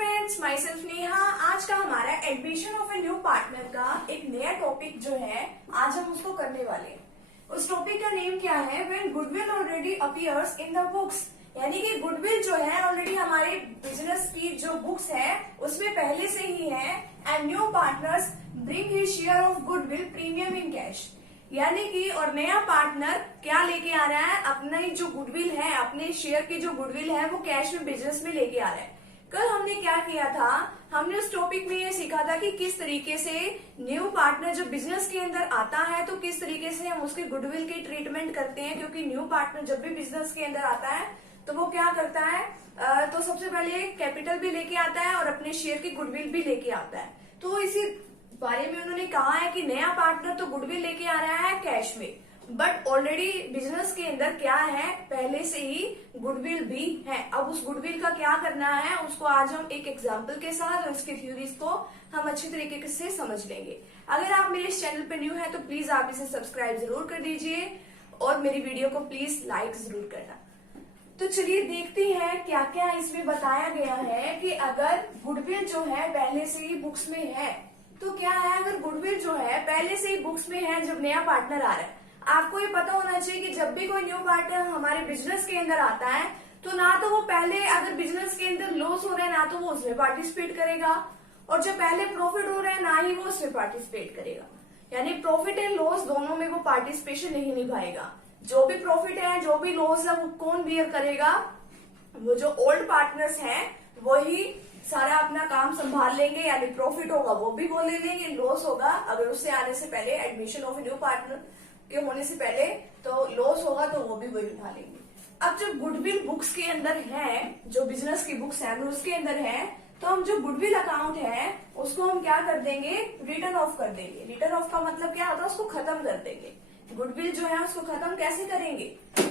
Friends, my self Neha. आज का हमारा admission of a new partner का एक नया टॉपिक जो है, आज हम उसको करने वाले हैं। उस टॉपिक का नेम क्या है? When goodwill already appears in the books, यानी कि गुडविल जो है ऑलरेडी हमारे बिजनेस की जो बुक्स है उसमें पहले से ही है। And new partners bring his share of goodwill premium in cash, यानी कि और नया पार्टनर क्या लेके आ रहा है? अपना जो गुडविल है, अपने शेयर की जो गुडविल है वो कैश में बिजनेस में लेके आ रहा है। कल हमने क्या किया था? हमने उस टॉपिक में ये सीखा था कि किस तरीके से न्यू पार्टनर जो बिजनेस के अंदर आता है तो किस तरीके से हम उसके गुडविल की ट्रीटमेंट करते हैं, क्योंकि न्यू पार्टनर जब भी बिजनेस के अंदर आता है तो वो क्या करता है, तो सबसे पहले कैपिटल भी लेके आता है और अपने शेयर की गुडविल भी लेके आता है। तो इसी बारे में उन्होंने कहा है कि नया पार्टनर तो गुडविल लेके आ रहा है कैश में, बट ऑलरेडी बिजनेस के अंदर क्या है, पहले से ही गुडविल भी है। अब उस गुडविल का क्या करना है उसको आज हम एक एग्जांपल के साथ और इसकी थ्योरीज को हम अच्छे तरीके से समझ लेंगे। अगर आप मेरे इस चैनल पे न्यू है तो प्लीज आप इसे सब्सक्राइब जरूर कर दीजिए और मेरी वीडियो को प्लीज लाइक जरूर करना। तो चलिए देखते हैं क्या क्या इसमें बताया गया है कि अगर गुडविल जो है पहले से ही बुक्स में है तो क्या है। अगर गुडविल जो है पहले से ही बुक्स में है, जब नया पार्टनर आ रहा है, आपको ये पता होना चाहिए कि जब भी कोई न्यू पार्टनर हमारे बिजनेस के अंदर आता है तो ना तो वो पहले अगर बिजनेस के अंदर लॉस हो रहा है ना तो वो उसमें पार्टिसिपेट करेगा, और जब पहले प्रॉफिट हो रहा है ना ही वो उसमें पार्टिसिपेट करेगा। यानी प्रॉफिट एंड लॉस दोनों में वो पार्टिसिपेशन नहीं निभाएगा। जो भी प्रॉफिट है जो भी लॉस है वो कौन बियर करेगा? वो जो ओल्ड पार्टनर्स हैं वही सारा अपना काम संभाल लेंगे। यानी प्रॉफिट होगा वो भी वो ले लेंगे, लॉस होगा अगर उससे आने से पहले एडमिशन ऑफ न्यू पार्टनर के होने से पहले तो लॉस होगा तो वो भी वही उठा लेंगे। अब जब गुडविल बुक्स के अंदर है, जो बिजनेस की बुक्स है उसके अंदर है, तो हम जो गुडविल अकाउंट है उसको हम क्या कर देंगे? रिटर्न ऑफ कर देंगे। रिटर्न ऑफ का मतलब क्या होता है? उसको खत्म कर देंगे। गुडविल जो है उसको खत्म कैसे करेंगे?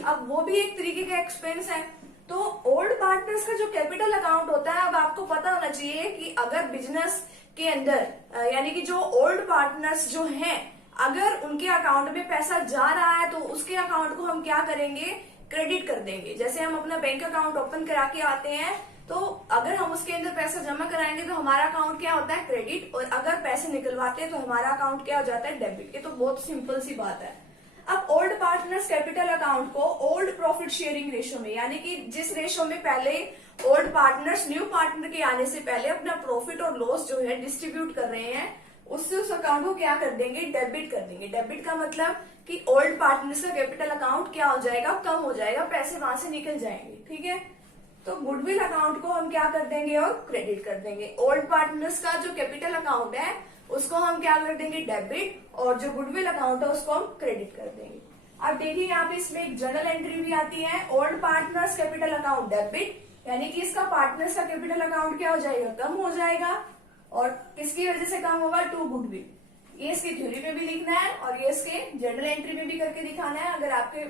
अब वो भी एक तरीके का एक्सपेंस है। तो ओल्ड पार्टनर्स का जो कैपिटल अकाउंट होता है, अब आपको पता होना चाहिए कि अगर बिजनेस के अंदर यानी कि जो ओल्ड पार्टनर्स जो हैं, अगर उनके अकाउंट में पैसा जा रहा है तो उसके अकाउंट को हम क्या करेंगे? क्रेडिट कर देंगे। जैसे हम अपना बैंक अकाउंट ओपन करा के आते हैं तो अगर हम उसके अंदर पैसा जमा कराएंगे तो हमारा अकाउंट क्या होता है? क्रेडिट, और अगर पैसे निकलवाते हैं तो हमारा अकाउंट क्या हो जाता है? डेबिट। ये तो बहुत सिंपल सी बात है। अब ओल्ड पार्टनर्स कैपिटल अकाउंट को ओल्ड प्रॉफिट शेयरिंग रेशो में, यानी कि जिस रेशो में पहले ओल्ड पार्टनर्स न्यू पार्टनर के आने से पहले अपना प्रॉफिट और लॉस जो है डिस्ट्रीब्यूट कर रहे हैं, उससे उस अकाउंट को क्या कर देंगे? डेबिट कर देंगे। डेबिट का मतलब कि ओल्ड पार्टनर्स का कैपिटल अकाउंट क्या हो जाएगा? कम हो जाएगा, पैसे वहां से निकल जाएंगे। ठीक है, तो गुडविल अकाउंट को हम क्या कर देंगे? और क्रेडिट कर देंगे। ओल्ड पार्टनर्स का जो कैपिटल अकाउंट है उसको हम क्या कर देंगे? डेबिट, और जो गुडविल अकाउंट है उसको हम क्रेडिट कर देंगे। अब देखिए यहाँ पे इसमें एक जर्नल एंट्री भी आती है। Old partners capital account debit, यानी कि इसका पार्टनर्स का कैपिटल अकाउंट क्या हो जाएगा? कम हो जाएगा, और किसकी वजह से कम होगा? To goodwill. ये इसकी थ्योरी में भी लिखना है और ये इसके जर्नल एंट्री में भी करके दिखाना है। अगर आपके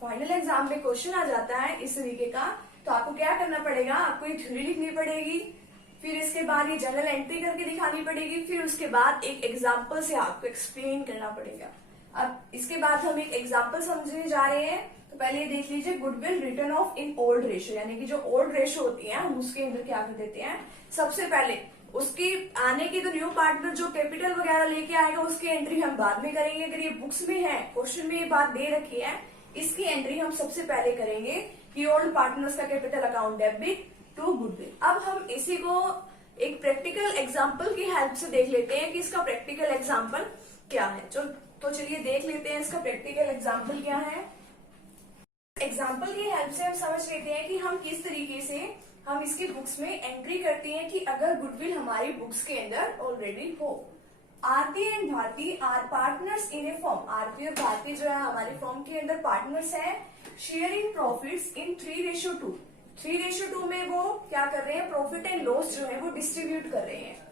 फाइनल एग्जाम में क्वेश्चन आ जाता है इस तरीके का तो आपको क्या करना पड़ेगा? आपको ये थ्योरी लिखनी पड़ेगी, फिर इसके बाद ये जर्नल एंट्री करके दिखानी पड़ेगी, फिर उसके बाद एक एग्जाम्पल से आपको एक्सप्लेन करना पड़ेगा। अब इसके बाद हम एक एग्जाम्पल समझने जा रहे हैं। तो पहले ये देख लीजिए, goodwill return of in old ratio, यानी कि जो ओल्ड रेशो होती है हम उसके अंदर क्या कर देते हैं? सबसे पहले उसकी आने की, तो न्यू पार्टनर जो कैपिटल वगैरह लेके आएगा उसकी एंट्री हम बाद में करेंगे। अगर ये बुक्स में है, क्वेश्चन में ये बात दे रखी है, इसकी एंट्री हम सबसे पहले करेंगे कि ओल्ड पार्टनर्स का capital account debit to goodwill. अब हम इसी को एक प्रैक्टिकल एग्जाम्पल की हेल्प से देख लेते हैं कि इसका प्रैक्टिकल एग्जाम्पल क्या है। तो चलिए देख लेते हैं इसका प्रैक्टिकल एग्जाम्पल क्या है। एग्जाम्पल की हेल्प से हम समझ लेते हैं कि हम किस तरीके से हम इसकी बुक्स में एंट्री करते हैं कि अगर गुडविल हमारी बुक्स के अंदर ऑलरेडी हो। Aarti and Bharti are partners in a firm. Aarti और भारती जो है हमारे फॉर्म के अंदर पार्टनर्स है। शेयरिंग प्रॉफिट्स इन 3:2। 3:2 में वो क्या कर रहे हैं? प्रॉफिट एंड लॉस जो है वो डिस्ट्रीब्यूट कर रहे हैं।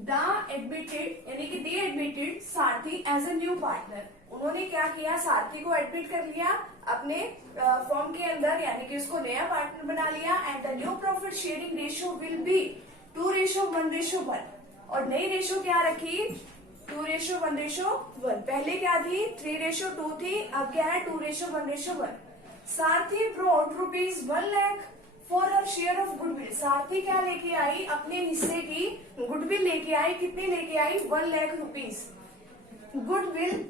द एडमिटेड, यानी कि दे admitted Sarathi as a new partner. उन्होंने क्या किया? सारथी को एडमिट कर लिया अपने फॉर्म के अंदर, यानी कि उसको नया पार्टनर बना लिया। And the new profit sharing ratio will be 2:1:1। और नई रेशो क्या रखी? 2:1:1। पहले क्या थी? 3:2 थी, अब क्या है? 2:1:1। सारथी brought ₹1 lakh for her share of goodwill, सारथी क्या लेके आई, अपने हिस्से की गुडविल लेके आई, कितनी लेके आई, 1 lakh rupees. Goodwill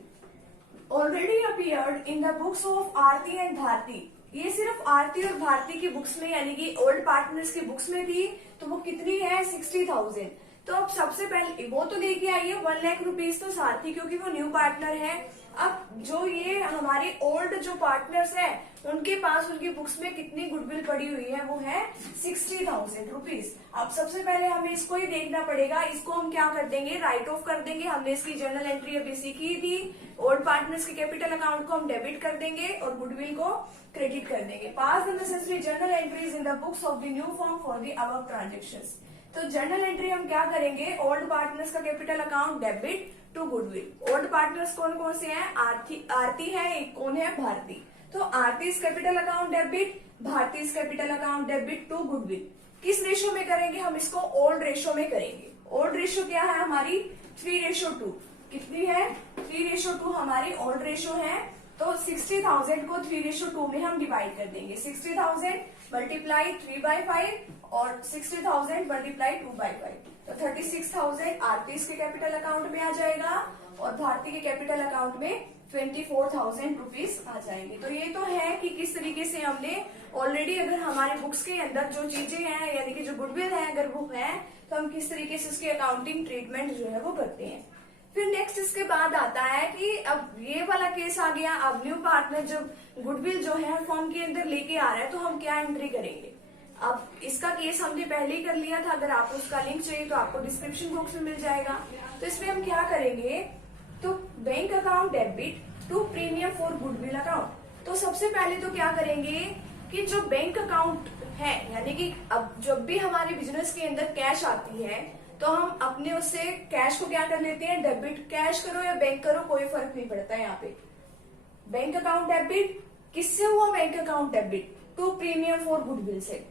already appeared in the books of Aarti and Bharti, ये सिर्फ आरती और भारती की बुक्स में यानी कि ओल्ड पार्टनर्स की बुक्स में थी, तो वो कितनी है 60,000। तो अब सबसे पहले वो तो लेके आई है 1 लाख रुपीज तो सारथी, क्योंकि वो न्यू पार्टनर है। अब जो ये हमारे ओल्ड जो पार्टनर्स है उनके पास उनकी बुक्स में कितनी गुडविल पड़ी हुई है, वो है 60,000 रुपीज। अब सबसे पहले हमें इसको ही देखना पड़ेगा, इसको हम क्या कर देंगे, राइट ऑफ कर देंगे। हमने इसकी जर्नल एंट्री अभी सीखी थी, ओल्ड पार्टनर्स के कैपिटल अकाउंट को हम डेबिट कर देंगे और गुडविल को क्रेडिट कर देंगे। Pass the necessary journal entries in the books of the new firm for the above transactions. तो जर्नल एंट्री हम क्या करेंगे, ओल्ड पार्टनर्स का capital account debit to goodwill. Old partners कौन कौन से हैं, आरती है, एक कौन है, भारती। तो Aarti capital account debit, Bharti capital account debit to goodwill. किस रेशो में करेंगे, हम इसको ओल्ड रेशो में करेंगे। ओल्ड रेशो क्या है हमारी 3:2। कितनी है 3:2 हमारी ओल्ड रेशो है। तो 60,000 को 3:2 में हम डिवाइड कर देंगे। 60,000 मल्टीप्लाई 3/5 और 60,000 मल्टीप्लाई 2/5, तो 36,000 आरती के कैपिटल अकाउंट में आ जाएगा और भारती के कैपिटल अकाउंट में 24,000 रुपीज आ जाएंगे। तो ये तो है कि किस तरीके से हमने ऑलरेडी अगर हमारे बुक्स के अंदर जो चीजें हैं यानी कि जो गुडविल है अगर वो है तो हम किस तरीके से उसकी अकाउंटिंग ट्रीटमेंट जो है वो करते हैं। फिर नेक्स्ट इसके बाद आता है कि अब ये वाला केस आ गया, अब न्यू पार्टनर जब गुडविल जो है फॉर्म के अंदर लेके आ रहा है तो हम क्या एंट्री करेंगे। अब इसका केस हमने पहले ही कर लिया था, अगर आपको उसका लिंक चाहिए तो आपको डिस्क्रिप्शन बॉक्स में मिल जाएगा। तो इसमें हम क्या करेंगे, तो bank account debit to premium for goodwill account. तो सबसे पहले तो क्या करेंगे कि जो बैंक अकाउंट है यानी कि अब जब भी हमारे बिजनेस के अंदर कैश आती है तो हम अपने उससे कैश को क्या कर लेते हैं, डेबिट। कैश करो या बैंक करो कोई फर्क नहीं पड़ता है यहाँ पे। बैंक अकाउंट डेबिट किससे हुआ, bank account debit to premium for goodwill से।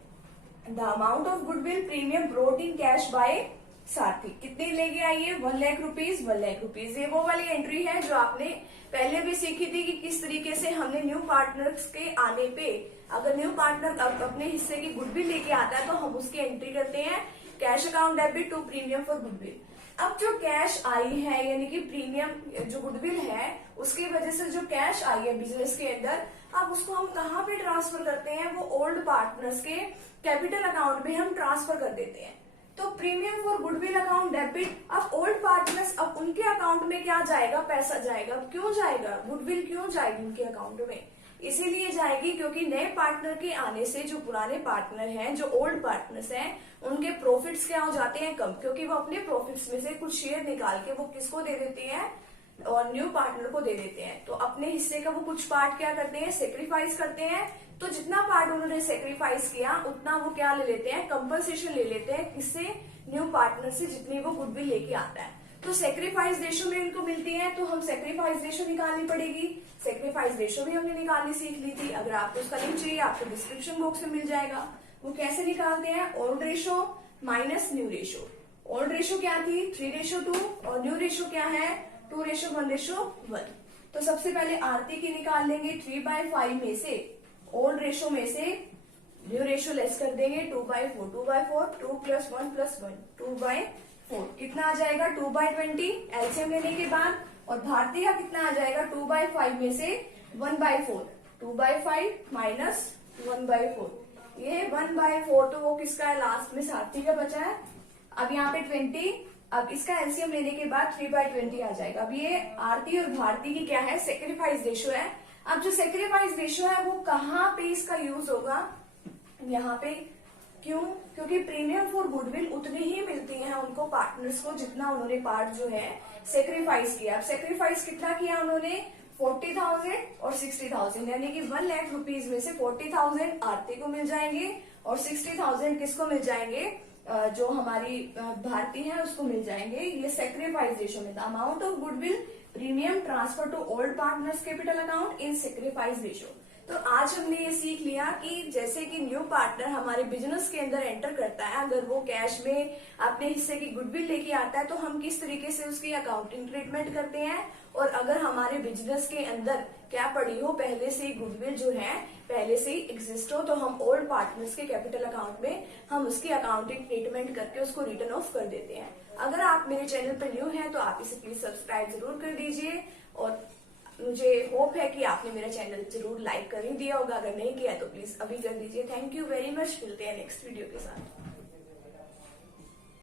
The amount of goodwill premium brought in cash by Sarthi, कितनी लेके आई है 1 लाख रुपीज। 1 लाख रुपीज ये वो वाली एंट्री है जो आपने पहले भी सीखी थी कि किस तरीके से हमने न्यू पार्टनर्स के आने पे अगर न्यू पार्टनर अपने हिस्से की गुडविल लेके आता है तो हम उसकी एंट्री करते हैं cash account debit to premium for goodwill. अब जो कैश आई है यानी कि प्रीमियम जो गुडविल है उसकी वजह से जो कैश आई है बिजनेस के अंदर, अब उसको हम कहाँ पे ट्रांसफर करते हैं, वो ओल्ड पार्टनर्स के कैपिटल अकाउंट में हम ट्रांसफर कर देते हैं। तो premium for goodwill account debit, अब ओल्ड पार्टनर्स अब उनके अकाउंट में क्या जाएगा, पैसा जाएगा। क्यों जाएगा, गुडविल क्यों जाएगी उनके अकाउंट में, इसीलिए जाएगी क्योंकि नए पार्टनर के आने से जो पुराने पार्टनर हैं जो ओल्ड पार्टनर्स हैं उनके प्रॉफिट्स क्या हो जाते हैं कम, क्योंकि वो अपने प्रॉफिट्स में से कुछ शेयर निकाल के वो किसको दे देते हैं और न्यू पार्टनर को दे देते हैं। तो अपने हिस्से का वो कुछ पार्ट क्या करते हैं, सेक्रीफाइस करते हैं। तो जितना पार्ट उन्होंने सेक्रीफाइस किया उतना वो क्या ले लेते हैं, कंपनसेशन ले लेते हैं किससे, न्यू पार्टनर से जितनी वो गुडविल लेके आता है। तो सेक्रीफाइस रेशो में इनको मिलती है तो हम सेक्रीफाइस रेशो निकालनी पड़ेगी। सेक्रीफाइस रेशो भी हमने निकालनी सीख ली थी, अगर आपको उसका लिंक चाहिए आपको डिस्क्रिप्शन बॉक्स में मिल जाएगा। वो कैसे निकालते हैं, old ratio minus new ratio. Old ratio क्या थी 3:2 और न्यू रेशो क्या है 2:1:1। तो सबसे पहले आरती की निकाल लेंगे 3/5 में से, ओल्ड रेशो में से न्यू रेशो लेस कर देंगे 2/4। 2/4 2 + 1 + 1 2/4 कितना आ जाएगा 2/20 एलसीएम लेने के बाद। और भारतीय का कितना आ जाएगा 2/5 में से 1/4, 2/5 माइनस 1/4, ये 1/4 तो वो किसका है लास्ट में सारथी का बचा है। अब यहाँ पे 20, अब इसका एलसीएम लेने के बाद 3/20 आ जाएगा। अब ये आरती और भारती की क्या है सेक्रीफाइस रेशो है। अब जो सेक्रीफाइस रेशो है वो कहाँ पे इसका यूज होगा, यहाँ पे। क्यों, क्योंकि प्रीमियम फॉर गुडविल उतनी ही मिलती है उनको पार्टनर्स को जितना उन्होंने पार्ट जो है सेक्रीफाइस किया। अब सेक्रीफाइस कितना किया उन्होंने 40,000 और 60,000, यानी कि 1 लाख रुपीज में से 40,000 आरती को मिल जाएंगे और 60,000 किसको मिल जाएंगे, जो हमारी भारती है उसको मिल जाएंगे। ये सेक्रीफाइस रेशो में था। Amount of goodwill premium transfer to old partners capital account in sacrifice ratio. तो आज हमने ये सीख लिया कि जैसे कि न्यू पार्टनर हमारे बिजनेस के अंदर एंटर करता है, अगर वो कैश में अपने हिस्से की गुडविल लेके आता है तो हम किस तरीके से उसकी अकाउंटिंग ट्रीटमेंट करते हैं, और अगर हमारे बिजनेस के अंदर क्या पड़ी हो पहले से गुडविल जो है पहले से ही एग्जिस्ट हो, तो हम ओल्ड पार्टनर्स के कैपिटल अकाउंट में हम उसकी अकाउंटिंग ट्रीटमेंट करके उसको रिटर्न ऑफ कर देते हैं। अगर आप मेरे चैनल पर न्यू हैं तो आप इसे प्लीज सब्सक्राइब जरूर कर दीजिए, और मुझे होप है कि आपने मेरा चैनल जरूर लाइक कर ही दिया होगा, अगर नहीं किया तो प्लीज अभी कर दीजिए। थैंक यू वेरी मच, मिलते हैं नेक्स्ट वीडियो के साथ।